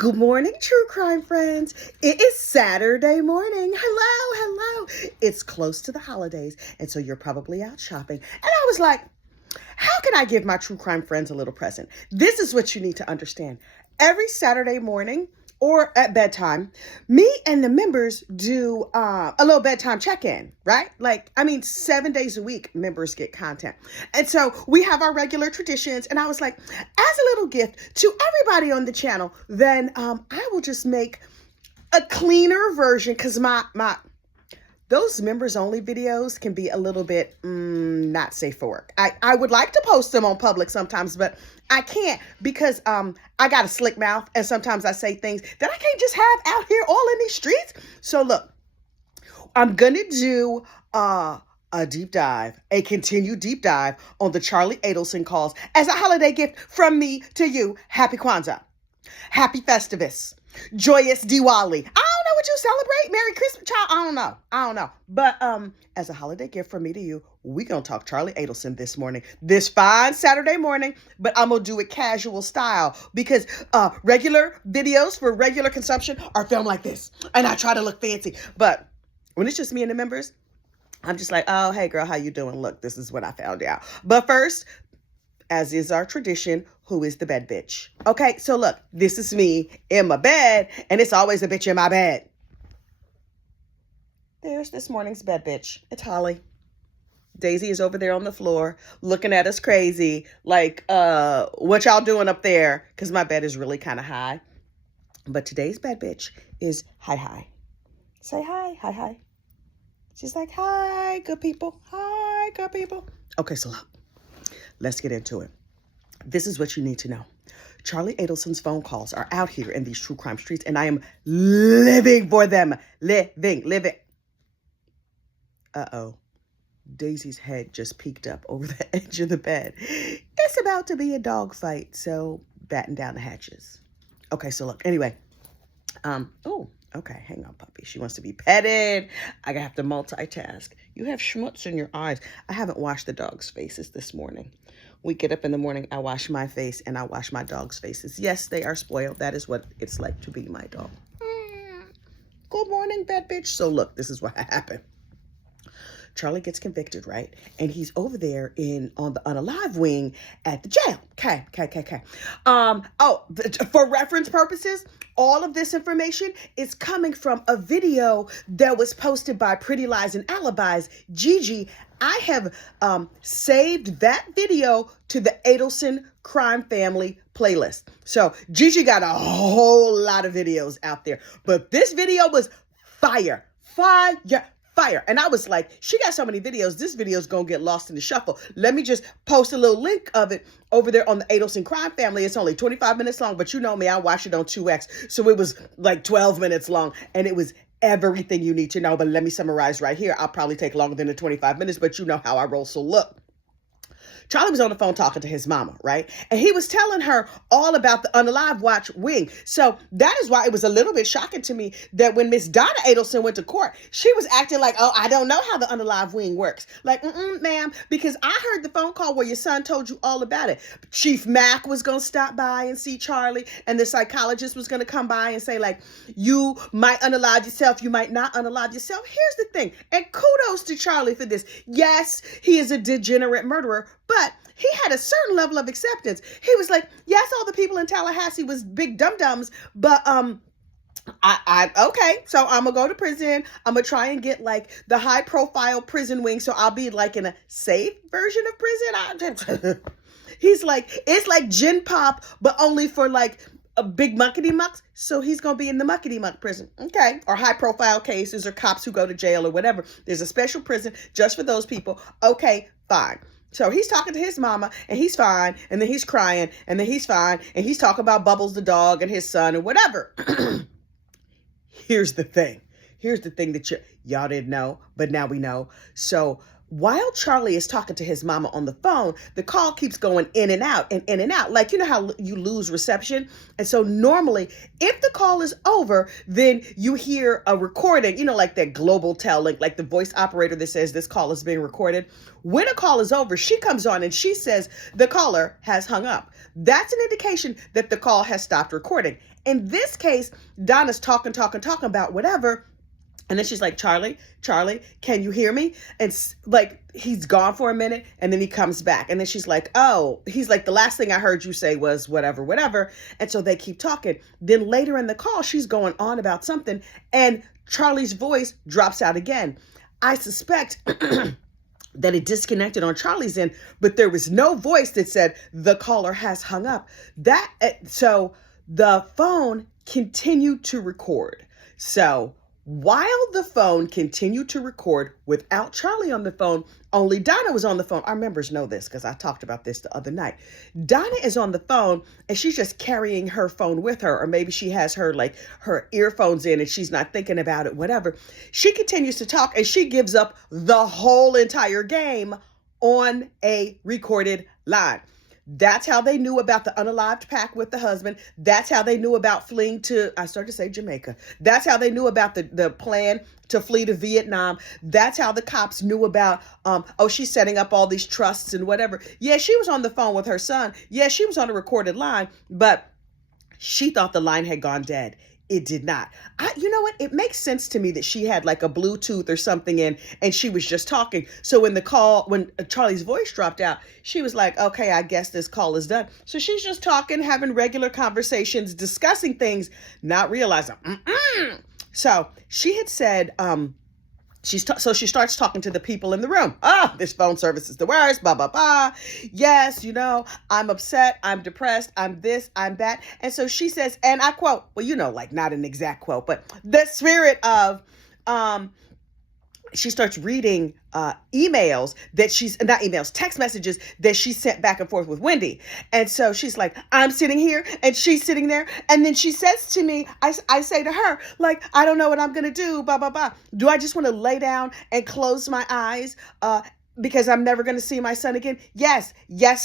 Good morning, true crime friends. It is Saturday morning. Hello. It's close to the holidays, and so you're probably out shopping. And I was like, how can I give my true crime friends a little present? This is what you need to understand. Every Saturday morning or at bedtime, me and the members do a little bedtime check-in, right? 7 days a week, members get content. And so we have our regular traditions. And I was like, as a little gift to everybody on the channel, then I will just make a cleaner version because those members only videos can be a little bit not safe for work. I would like to post them on public sometimes, but I can't because I got a slick mouth and sometimes I say things that I can't just have out here all in these streets. So look, I'm going to do a continued deep dive on the Charlie Adelson calls as a holiday gift from me to you. Happy Kwanzaa. Happy Festivus. Joyous Diwali. I don't know what you celebrate. Merry Christmas, child. I don't know. But as a holiday gift from me to you, we gonna talk Charlie Adelson this morning. This fine Saturday morning, but I'm gonna do it casual style because regular videos for regular consumption are filmed like this. And I try to look fancy. But when it's just me and the members, I'm just like, oh, hey girl, how you doing? Look, this is what I found out. But first, as is our tradition, who is the bed bitch? Okay, so look, this is me in my bed, and it's always a bitch in my bed. There's this morning's bed bitch. It's Holly. Daisy is over there on the floor looking at us crazy, like, what y'all doing up there? Because my bed is really kind of high. But today's bed bitch is hi. Say hi. She's like, hi, good people. Hi, good people. Okay, so look. Let's get into it. This is what you need to know. Charlie Adelson's phone calls are out here in these true crime streets, and I am living for them. Living. Uh-oh. Daisy's head just peeked up over the edge of the bed. It's about to be a dog fight, so batten down the hatches. Okay, so look, anyway. Okay, hang on, puppy. She wants to be petted. I have to multitask. You have schmutz in your eyes. I haven't washed the dog's faces this morning. We get up in the morning, I wash my face, and I wash my dog's faces. Yes, they are spoiled. That is what it's like to be my dog. Good morning, bad bitch. So look, this is what happened. Charlie gets convicted, right? And he's over there on the unalive wing at the jail. Okay. For reference purposes, all of this information is coming from a video that was posted by Pretty Lies and Alibis, Gigi. I have saved that video to the Adelson Crime Family playlist. So Gigi got a whole lot of videos out there, but this video was fire. And I was like, she got so many videos, this video is going to get lost in the shuffle. Let me just post a little link of it over there on the Adelson Crime Family. It's only 25 minutes long, but you know me, I watched it on 2X. So it was like 12 minutes long, and it was everything you need to know. But let me summarize right here. I'll probably take longer than the 25 minutes, but you know how I roll. So look. Charlie was on the phone talking to his mama, right? And he was telling her all about the Unalive Watch wing. So that is why it was a little bit shocking to me that when Miss Donna Adelson went to court, she was acting like, oh, I don't know how the Unalive wing works. Like, ma'am, because I heard the phone call where your son told you all about it. Chief Mack was going to stop by and see Charlie, and the psychologist was going to come by and say, like, you might unalive yourself, you might not unalive yourself. Here's the thing, and kudos to Charlie for this. Yes, he is a degenerate murderer, but he had a certain level of acceptance. He was like, yes, all the people in Tallahassee was big dum-dums, but okay, so I'm gonna go to prison. I'm gonna try and get like the high profile prison wing, so I'll be like in a safe version of prison. He's like, it's like Gin Pop, but only for like a big muckety mucks. So he's gonna be in the muckety muck prison, okay? Or high profile cases or cops who go to jail or whatever. There's a special prison just for those people. Okay, fine. So he's talking to his mama, and he's fine, and then he's crying, and then he's fine, and he's talking about Bubbles the dog and his son and whatever. Here's the thing that y'all didn't know, but now we know. So while Charlie is talking to his mama on the phone, the call keeps going in and out and in and out. Like, you know how you lose reception? And so normally, if the call is over, then you hear a recording, you know, like that global telling, like the voice operator that says this call is being recorded. When a call is over, she comes on and she says the caller has hung up. That's an indication that the call has stopped recording. In this case, Donna's talking about whatever. And then she's like, Charlie, can you hear me? And like, he's gone for a minute and then he comes back. And then she's like, oh, he's like, the last thing I heard you say was whatever. And so they keep talking. Then later in the call, she's going on about something and Charlie's voice drops out again. I suspect that it disconnected on Charlie's end, but there was no voice that said the caller has hung up. So the phone continued to record. So while the phone continued to record without Charlie on the phone, only Donna was on the phone. Our members know this because I talked about this the other night. Donna is on the phone and she's just carrying her phone with her, or maybe she has her earphones in and she's not thinking about it, whatever. She continues to talk and she gives up the whole entire game on a recorded line. That's how they knew about the unalived pack with the husband. That's how they knew about fleeing to, I started to say Jamaica. That's how they knew about the plan to flee to Vietnam. That's how the cops knew about, she's setting up all these trusts and whatever. Yeah, she was on the phone with her son. Yeah, she was on a recorded line, but she thought the line had gone dead. It did not. You know what? It makes sense to me that she had like a Bluetooth or something in and she was just talking. So when Charlie's voice dropped out, she was like, okay, I guess this call is done. So she's just talking, having regular conversations, discussing things, not realizing. So she had said, so she starts talking to the people in the room. This phone service is the worst, blah, blah, blah. Yes, I'm upset, I'm depressed, I'm this, I'm that. And so she says, and I quote, well, like not an exact quote, but the spirit of, she starts reading emails that text messages that she sent back and forth with Wendy. And so she's like, I'm sitting here and she's sitting there. And then she says to me, I say to her, like, I don't know what I'm going to do, blah, blah, blah. Do I just want to lay down and close my eyes because I'm never going to see my son again? Yes,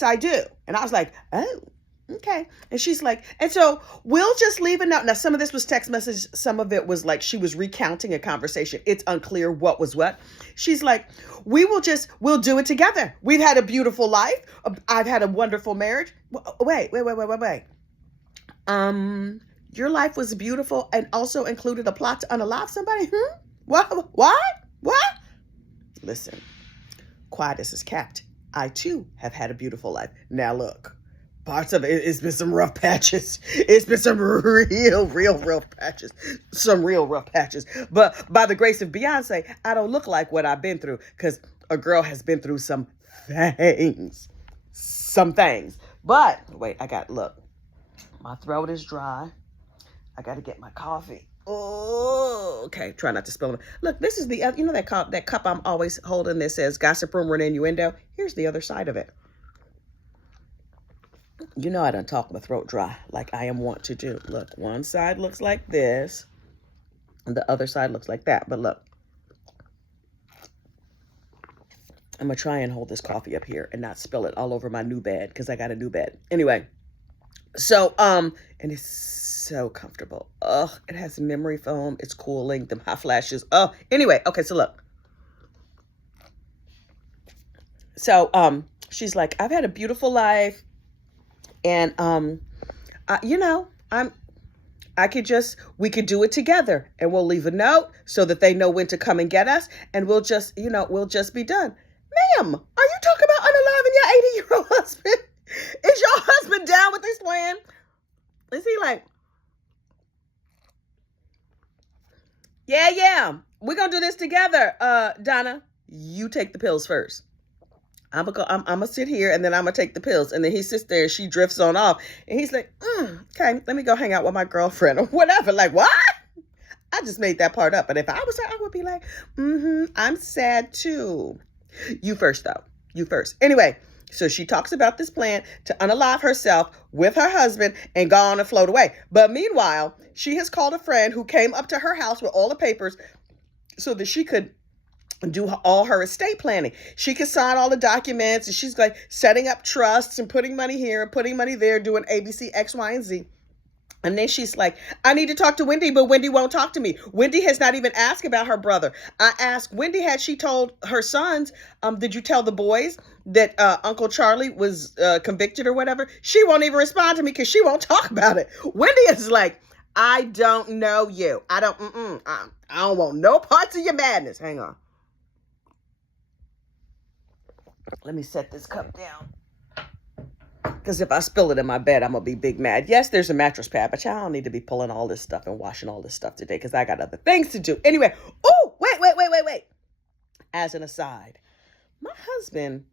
I do. And I was like, oh. Okay. And she's like, and so we'll just leave a note. Now, some of this was text message. Some of it was like she was recounting a conversation. It's unclear what was what. She's like, we'll do it together. We've had a beautiful life. I've had a wonderful marriage. Wait. Your life was beautiful and also included a plot to unalive somebody? What? Listen, quiet as is kept. I too have had a beautiful life. Now look. Parts of it's been some rough patches. It's been some real rough patches. Some real rough patches. But by the grace of Beyonce, I don't look like what I've been through because a girl has been through some things. But wait, look. My throat is dry. I got to get my coffee. Oh, okay. Try not to spill it. Look, this is that cup I'm always holding that says gossip, rumor, and innuendo. Here's the other side of it. I done talk my throat dry like I am wont to do. Look, one side looks like this and the other side looks like that. But look, I'm going to try and hold this coffee up here and not spill it all over my new bed because I got a new bed. Anyway, so, and it's so comfortable. It has memory foam. It's cooling. Them hot flashes. Anyway. Okay. So look. So, she's like, I've had a beautiful life. And, we could do it together and we'll leave a note so that they know when to come and get us. And we'll just be done. Ma'am, are you talking about unaliving your 80-year-old husband? Is your husband down with this plan? Is he like, yeah, we're going to do this together. Donna, you take the pills first. I'm gonna sit here and then I'm gonna take the pills. And then he sits there and she drifts on off. And he's like, okay, let me go hang out with my girlfriend or whatever. Like, what? I just made that part up. But if I was her, I would be like, I'm sad too. You first, though. You first. Anyway, so she talks about this plan to unalive herself with her husband and go on and float away. But meanwhile, she has called a friend who came up to her house with all the papers so that she could do all her estate planning. She can sign all the documents, and she's like setting up trusts and putting money here and putting money there, doing ABC, X, Y, and Z. And then she's like, I need to talk to Wendy, but Wendy won't talk to me. Wendy has not even asked about her brother. I asked Wendy, had she told her sons, did you tell the boys that Uncle Charlie was convicted or whatever? She won't even respond to me because she won't talk about it. Wendy is like, I don't know you. I don't want no parts of your madness. Hang on. Let me set this cup down. Because if I spill it in my bed, I'm going to be big mad. Yes, there's a mattress pad, but y'all don't need to be pulling all this stuff and washing all this stuff today because I got other things to do. Anyway, oh, wait. As an aside, my husband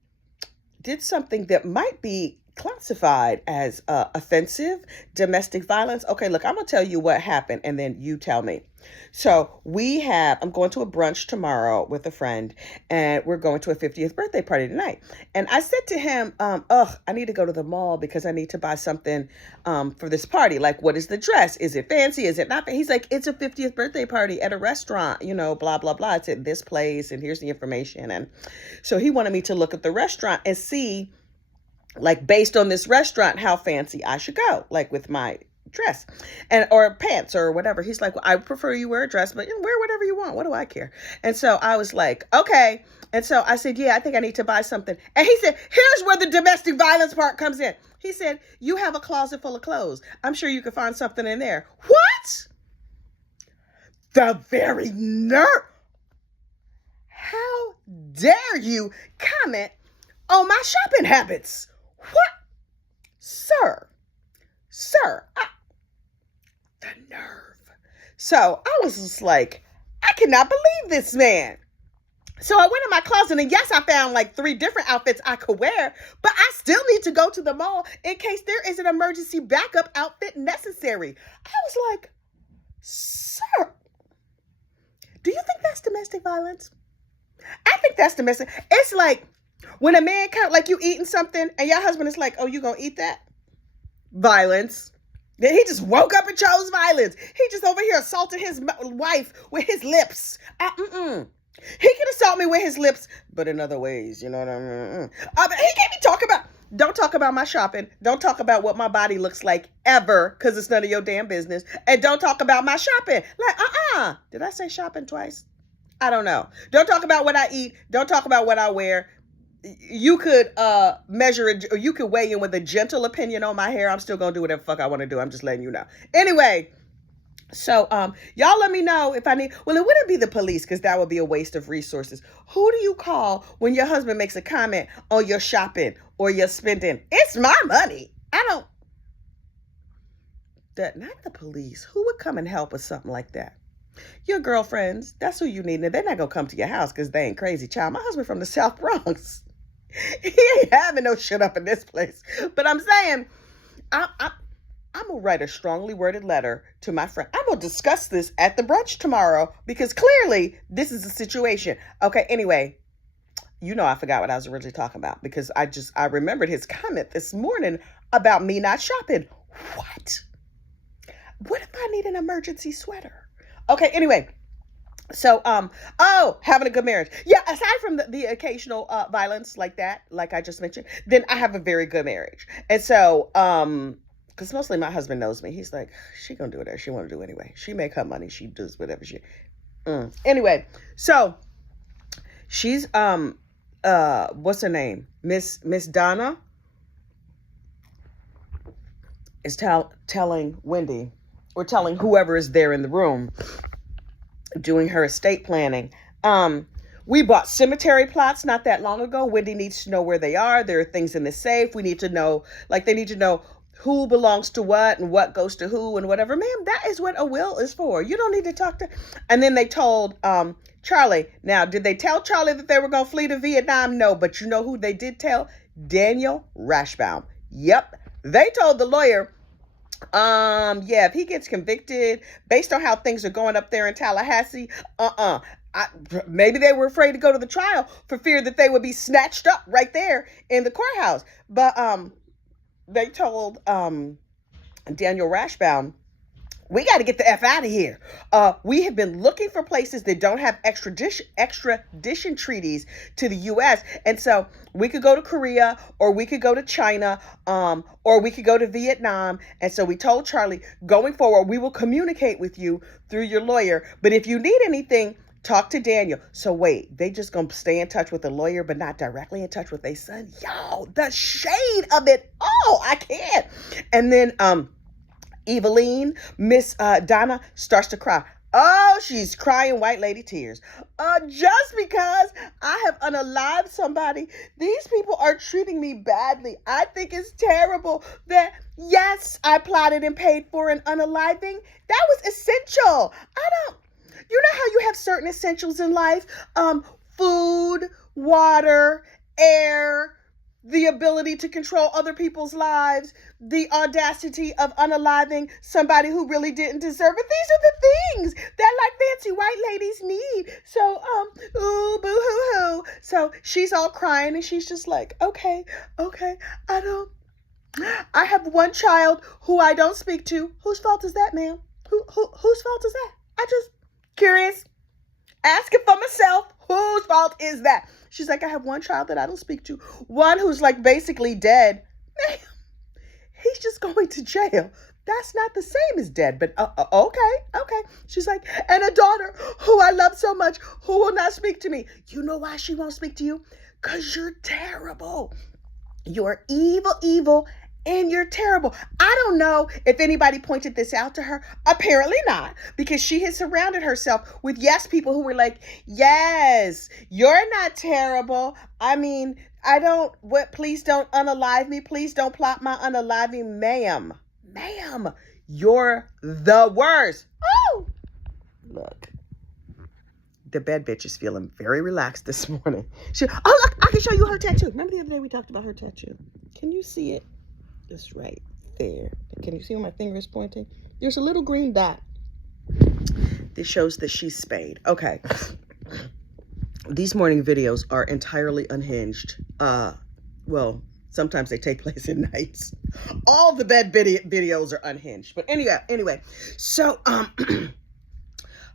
did something that might be classified as offensive domestic violence. Okay, look, I'm going to tell you what happened and then you tell me. So I'm going to a brunch tomorrow with a friend and we're going to a 50th birthday party tonight. And I said to him, I need to go to the mall because I need to buy something for this party. Like, what is the dress? Is it fancy? Is it not? He's like, it's a 50th birthday party at a restaurant, blah, blah, blah. It's at this place and here's the information. And so he wanted me to look at the restaurant and see, like, based on this restaurant, how fancy I should go, like with my dress or pants or whatever. He's like, well, I prefer you wear a dress, but wear whatever you want. What do I care? And so I was like, okay. And so I said, yeah, I think I need to buy something. And he said, here's where the domestic violence part comes in. He said, you have a closet full of clothes. I'm sure you could find something in there. What? The very nerve. How dare you comment on my shopping habits? What? Sir, the nerve. So I was just like, I cannot believe this man. So I went in my closet and yes, I found like 3 different outfits I could wear, but I still need to go to the mall in case there is an emergency backup outfit necessary. I was like, sir, do you think that's domestic violence? I think that's domestic. It's like when a man like you eating something and your husband is like, oh, you gonna eat that? Violence. Then he just woke up and chose violence. He just over here assaulted his wife with his lips. He can assault me with his lips, but in other ways, you know what I mean? He can't be talking about, don't talk about my shopping. Don't talk about what my body looks like ever, because it's none of your damn business. And don't talk about my shopping. Like, Did I say shopping twice? I don't know. Don't talk about what I eat. Don't talk about what I wear. You could measure it, or you could weigh in with a gentle opinion on my hair. I'm still gonna do whatever the fuck I want to do. I'm just letting you know. Anyway, so y'all let me know if I need. Well, it wouldn't be the police because that would be a waste of resources. Who do you call when your husband makes a comment on your shopping or your spending? It's my money. Not the police. Who would come and help with something like that? Your girlfriends. That's who you need. Now, they're not gonna come to your house because they ain't crazy, child. My husband from the South Bronx. He ain't having no shit up in this place. But I'm saying, I'm going to write a strongly worded letter to my friend. I'm going to discuss this at the brunch tomorrow because clearly this is a situation. Okay, anyway, I forgot what I was originally talking about because I remembered his comment this morning about me not shopping. What if I need an emergency sweater? Okay, anyway. So, having a good marriage. Yeah, aside from the occasional violence like that, like I just mentioned, then I have a very good marriage. And so, because mostly my husband knows me. He's like, she gonna do whatever she want to do anyway. She make her money. She does whatever she. Anyway, so she's what's her name? Miss Donna is telling Wendy or telling whoever is there in the room doing her estate planning. We bought cemetery plots not that long ago. Wendy needs to know where they are. There are things in the safe. We need to know, they need to know who belongs to what and what goes to who and whatever. Ma'am, that is what a will is for. You don't need to talk to. And then they told Charlie. Now, did they tell Charlie that they were going to flee to Vietnam? No, but you know who they did tell? Daniel Rashbaum. Yep. They told the lawyer, if he gets convicted based on how things are going up there in Tallahassee, maybe they were afraid to go to the trial for fear that they would be snatched up right there in the courthouse. But they told Daniel Rashbaum We got to get the F out of here. We have been looking for places that don't have extradition treaties to the U.S. And so we could go to Korea, or we could go to China, or we could go to Vietnam. And so we told Charlie, going forward, we will communicate with you through your lawyer. But if you need anything, talk to Daniel. So wait, they just gonna stay in touch with the lawyer, but not directly in touch with their son? Yo, the shade of it. Oh, I can't. And then Eveline, Miss Donna, starts to cry. Oh, she's crying white lady tears. Just because I have unalived somebody, these people are treating me badly. I think it's terrible that, yes, I plotted and paid for an unaliving. That was essential. You know how you have certain essentials in life? Food, water, air, the ability to control other people's lives, the audacity of unaliving somebody who really didn't deserve it. These are the things that like fancy white ladies need. So, ooh, boo hoo hoo. So she's all crying and she's just like, okay, I have one child who I don't speak to. Whose fault is that, ma'am? Whose fault is that? I just curious, asking for myself, whose fault is that? She's like, I have one child that I don't speak to, one who's like basically dead. Man, he's just going to jail. That's not the same as dead, but okay. She's like, and a daughter who I love so much, who will not speak to me. You know why she won't speak to you? Because you're terrible. You're evil, and you're terrible. I don't know if anybody pointed this out to her. Apparently not, because she has surrounded herself with yes people who were like, yes, you're not terrible. I mean, please don't unalive me. Please don't plot my unaliving, ma'am. Ma'am, you're the worst. Oh, look. The bed bitch is feeling very relaxed this morning. Look, I can show you her tattoo. Remember the other day we talked about her tattoo? Can you see it? It's right there. Can you see where my finger is pointing? There's a little green dot. This shows that she's spayed. Okay. These morning videos are entirely unhinged. Well, sometimes they take place at nights. All the bed videos are unhinged. But anyway. So,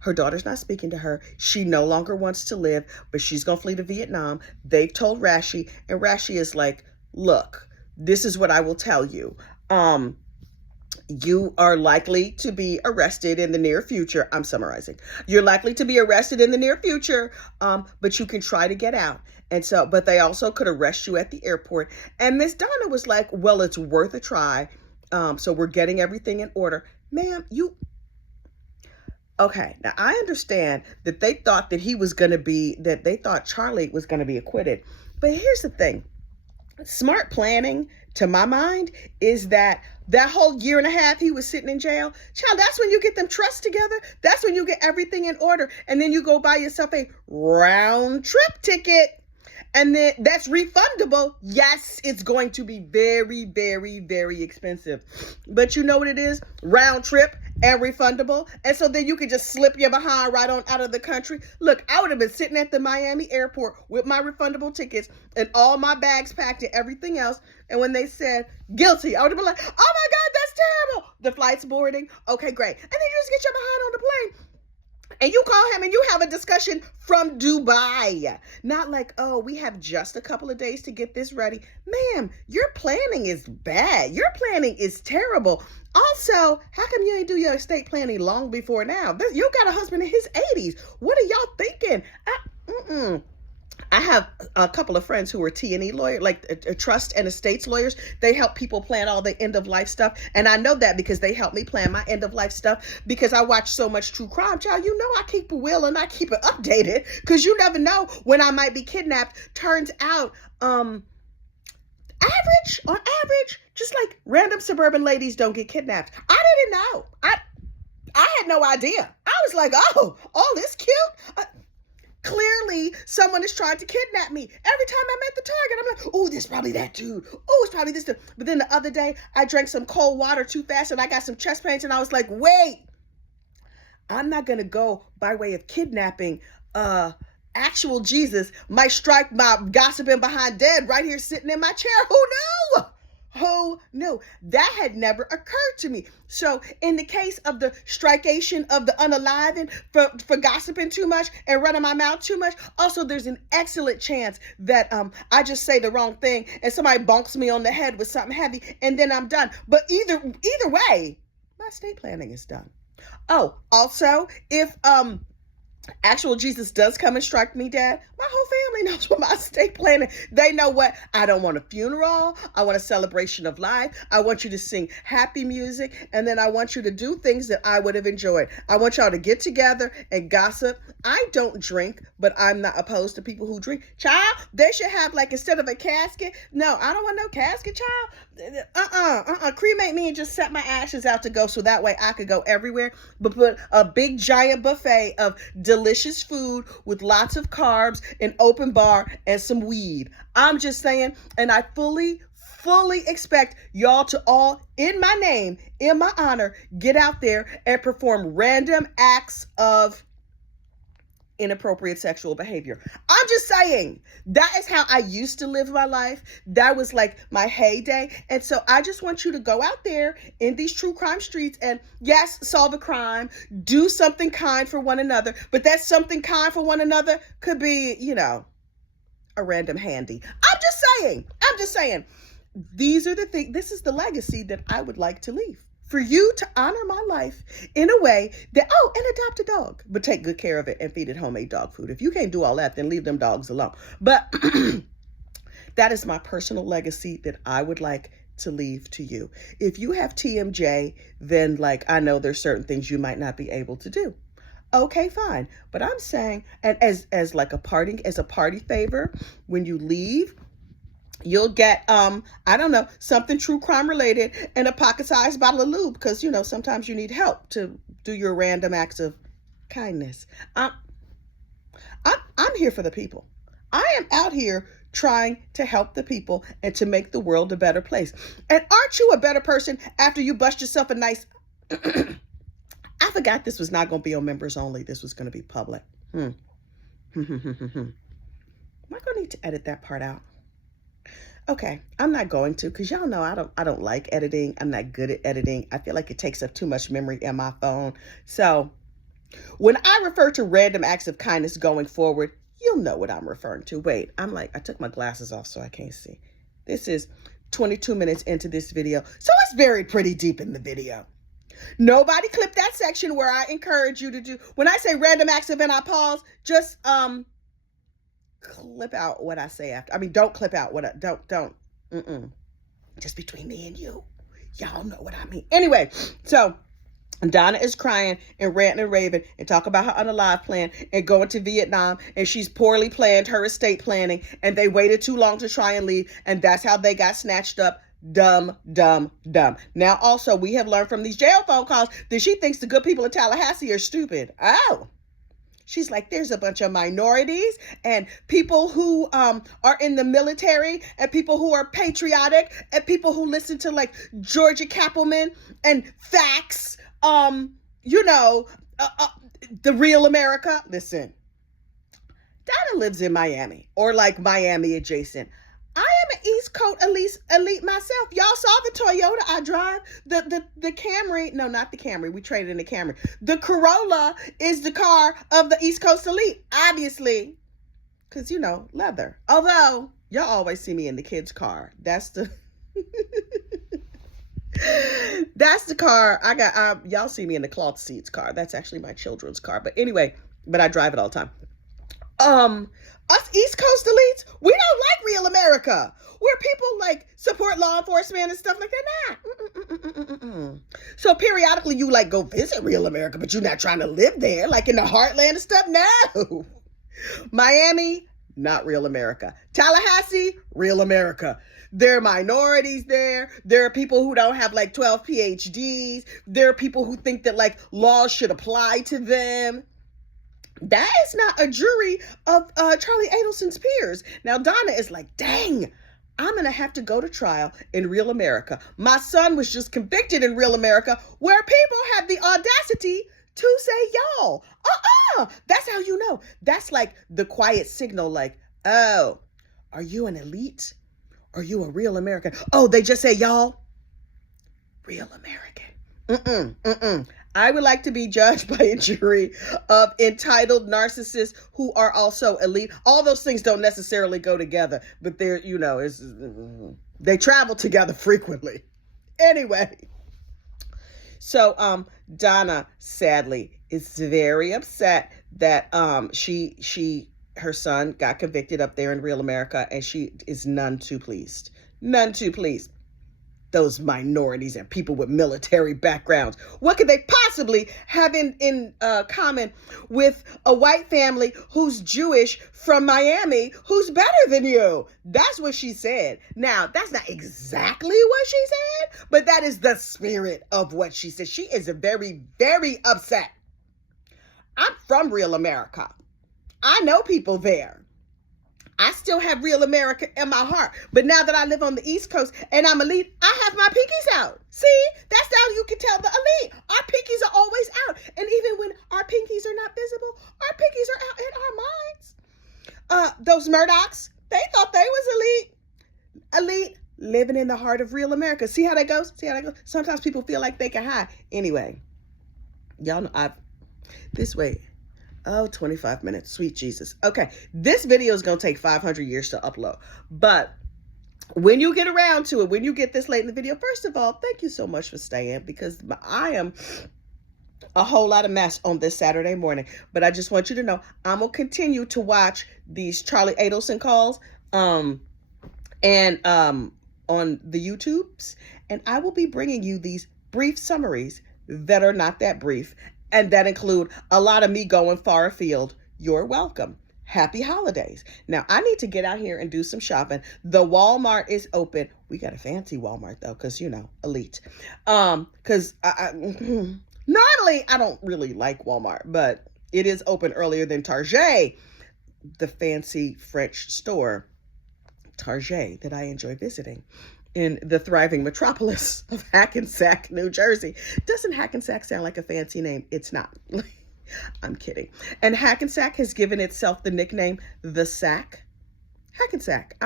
her daughter's not speaking to her. She no longer wants to live, but she's going to flee to Vietnam. They've told Rashi, and Rashi is like, look, this is what I will tell you. You are likely to be arrested in the near future. I'm summarizing. You're likely to be arrested in the near future, but you can try to get out. And so, but they also could arrest you at the airport. And Miss Donna was like, well, it's worth a try. So we're getting everything in order. Ma'am, okay, now I understand that they thought that they thought Charlie was going to be acquitted. But here's the thing. Smart planning, to my mind, is that whole year and a half he was sitting in jail. Child, that's when you get them trusts together. That's when you get everything in order. And then you go buy yourself a round trip ticket. And then that's refundable. Yes, it's going to be very, very, very expensive. But you know what it is? Round trip and refundable. And so then you can just slip your behind right on out of the country. Look, I would have been sitting at the Miami airport with my refundable tickets and all my bags packed and everything else. And when they said guilty, I would have been like, oh my God, that's terrible. The flight's boarding. Okay, great. And then you just get your behind on the plane. And you call him and you have a discussion from Dubai. Not like, oh, we have just a couple of days to get this ready. Ma'am, your planning is bad. Your planning is terrible. Also, how come you ain't do your estate planning long before now? You got a husband in his 80s. What are y'all thinking? I have a couple of friends who are T&E lawyers, like trust and estates lawyers. They help people plan all the end of life stuff. And I know that because they help me plan my end of life stuff because I watch so much true crime. Child, you know I keep a will and I keep it updated because you never know when I might be kidnapped. Turns out, on average, just like random suburban ladies don't get kidnapped. I didn't know. I had no idea. I was like, oh, all this cute. Clearly, someone is trying to kidnap me. Every time I'm at the Target, I'm like, oh, this is probably that dude. Oh, it's probably this dude. But then the other day, I drank some cold water too fast and I got some chest pains and I was like, wait, I'm not going to go by way of kidnapping. Actual Jesus might strike my gossiping behind dead right here sitting in my chair. Who knew? Who knew? That had never occurred to me. So in the case of the strikeation of the unalivened for gossiping too much and running my mouth too much, also there's an excellent chance that I just say the wrong thing and somebody bonks me on the head with something heavy and then I'm done. But either way, my estate planning is done. Oh, also, if actual Jesus does come and strike me dead, my whole family knows what my estate planning. They know what I don't want a funeral. I want a celebration of life. I want you to sing happy music. And then I want you to do things that I would have enjoyed. I want y'all to get together and gossip. I don't drink, but I'm not opposed to people who drink. Child, they should have like, instead of a casket. No, I don't want no casket, child. Cremate me and just set my ashes out to go so that way I could go everywhere. But put a big giant buffet of delicious food with lots of carbs, an open bar, and some weed. I'm just saying, and I fully expect y'all to all, in my name, in my honor, get out there and perform random acts of inappropriate sexual behavior. I'm just saying, that is how I used to live my life. That was like my heyday. And so I just want you to go out there in these true crime streets and yes, solve a crime, do something kind for one another. But that something kind for one another could be, a random handy. I'm just saying, these are the things, this is the legacy that I would like to leave. For you to honor my life in a way that, and adopt a dog, but take good care of it and feed it homemade dog food. If you can't do all that, then leave them dogs alone. But that is my personal legacy that I would like to leave to you. If you have TMJ, then I know there's certain things you might not be able to do. Okay, fine. But I'm saying, and as a party favor, when you leave, you'll get, something true crime related and a pocket-sized bottle of lube because, sometimes you need help to do your random acts of kindness. I'm here for the people. I am out here trying to help the people and to make the world a better place. And aren't you a better person after you bust yourself a nice... I forgot this was not going to be on members only. This was going to be public. Am I going to need to edit that part out? Okay, I'm not going to because y'all know I don't like editing. I'm not good at editing. I feel like it takes up too much memory in my phone. So when I refer to random acts of kindness going forward, you'll know what I'm referring to. Wait, I took my glasses off so I can't see. This is 22 minutes into this video. So it's buried pretty deep in the video. Nobody clip that section where I encourage you to do, when I say random acts of and I pause, just, clip out what I say after. Don't clip out what I don't. Just between me and you. Y'all know what I mean. Anyway, so Donna is crying and ranting and raving and talk about her unalive plan and going to Vietnam and she's poorly planned her estate planning and they waited too long to try and leave and that's how they got snatched up. Dumb. Now also we have learned from these jail phone calls that she thinks the good people in Tallahassee are stupid. Oh. She's like, there's a bunch of minorities and people who are in the military and people who are patriotic and people who listen to Georgia Cappleman and facts, the real America. Listen, Donna lives in Miami or Miami adjacent. I am an East Coast elite myself. Y'all saw the Toyota I drive. The Camry, no, not the Camry. We traded in the Camry. The Corolla is the car of the East Coast elite, obviously, because, leather. Although, y'all always see me in the kids' car. That's the... That's the car. Y'all see me in the cloth seats car. That's actually my children's car. But anyway, I drive it all the time. Us East Coast elites, we don't like real America, where people support law enforcement and stuff like that. Nah. So periodically you go visit real America, but you're not trying to live there, in the heartland and stuff. No. Miami, not real America. Tallahassee, real America. There are minorities there. There are people who don't have 12 PhDs. There are people who think that laws should apply to them. That is not a jury of Charlie Adelson's peers. Now, Donna is like, dang, I'm going to have to go to trial in real America. My son was just convicted in real America where people have the audacity to say y'all. That's how you know. That's the quiet signal oh, are you an elite? Are you a real American? Oh, they just say, y'all, real American. I would like to be judged by a jury of entitled narcissists who are also elite. All those things don't necessarily go together, but they're, they travel together frequently. Anyway, so Donna sadly is very upset that her son got convicted up there in real America, and she is none too pleased. None too pleased. Those minorities and people with military backgrounds. What could they possibly have in common with a white family who's Jewish from Miami who's better than you? That's what she said. Now, that's not exactly what she said, but that is the spirit of what she said. She is very, very upset. I'm from real America. I know people there. I still have real America in my heart. But now that I live on the East Coast and I'm elite, I have my pinkies out. See, that's how you can tell the elite. Our pinkies are always out. And even when our pinkies are not visible, our pinkies are out in our minds. Those Murdochs, they thought they was elite, living in the heart of real America. See how that goes? Sometimes people feel like they can hide. Anyway, y'all know this way. Oh, 25 minutes. Sweet Jesus. Okay. This video is going to take 500 years to upload. But when you get around to it, when you get this late in the video, first of all, thank you so much for staying, because I am a whole lot of mess on this Saturday morning. But I just want you to know, I'm going to continue to watch these Donna Adelson calls on the YouTubes. And I will be bringing you these brief summaries that are not that brief, and that include a lot of me going far afield. You're welcome. Happy holidays. Now, I need to get out here and do some shopping. The Walmart is open. We got a fancy Walmart, though, because, elite. Because normally, I don't really like Walmart, but it is open earlier than Target, the fancy French store, Target, that I enjoy visiting in the thriving metropolis of Hackensack, New Jersey. Doesn't Hackensack sound like a fancy name? It's not. I'm kidding. And Hackensack has given itself the nickname The Sack. Hackensack.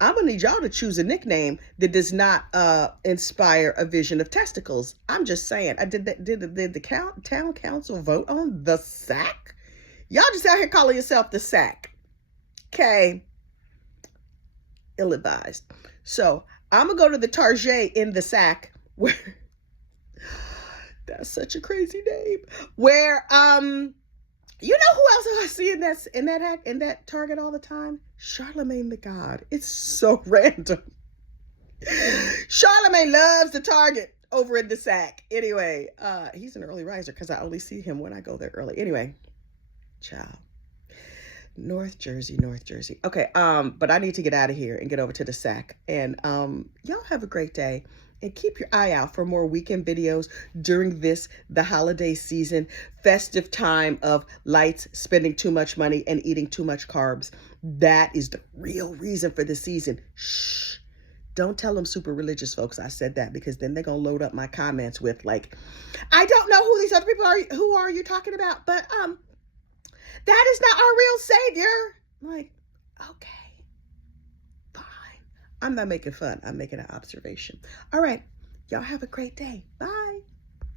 I'm going to need y'all to choose a nickname that does not inspire a vision of testicles. I'm just saying. Did the town council vote on The Sack? Y'all just out here calling yourself The Sack. Okay. Ill-advised. So I'm gonna go to the Target in the Sack, where that's such a crazy name. Where you know who else I see in that Target all the time? Charlemagne the God. It's so random. Charlemagne loves the Target over in the Sack. Anyway, he's an early riser because I only see him when I go there early. Anyway, ciao. North Jersey. Okay, but I need to get out of here and get over to the Sack. And y'all have a great day. And keep your eye out for more weekend videos during the holiday season, festive time of lights, spending too much money, and eating too much carbs. That is the real reason for the season. Shh. Don't tell them super religious folks I said that, because then they're going to load up my comments with like, I don't know who these other people are. Who are you talking about? But that is not our real savior. I'm like, okay, fine. I'm not making fun. I'm making an observation. All right. Y'all have a great day. Bye.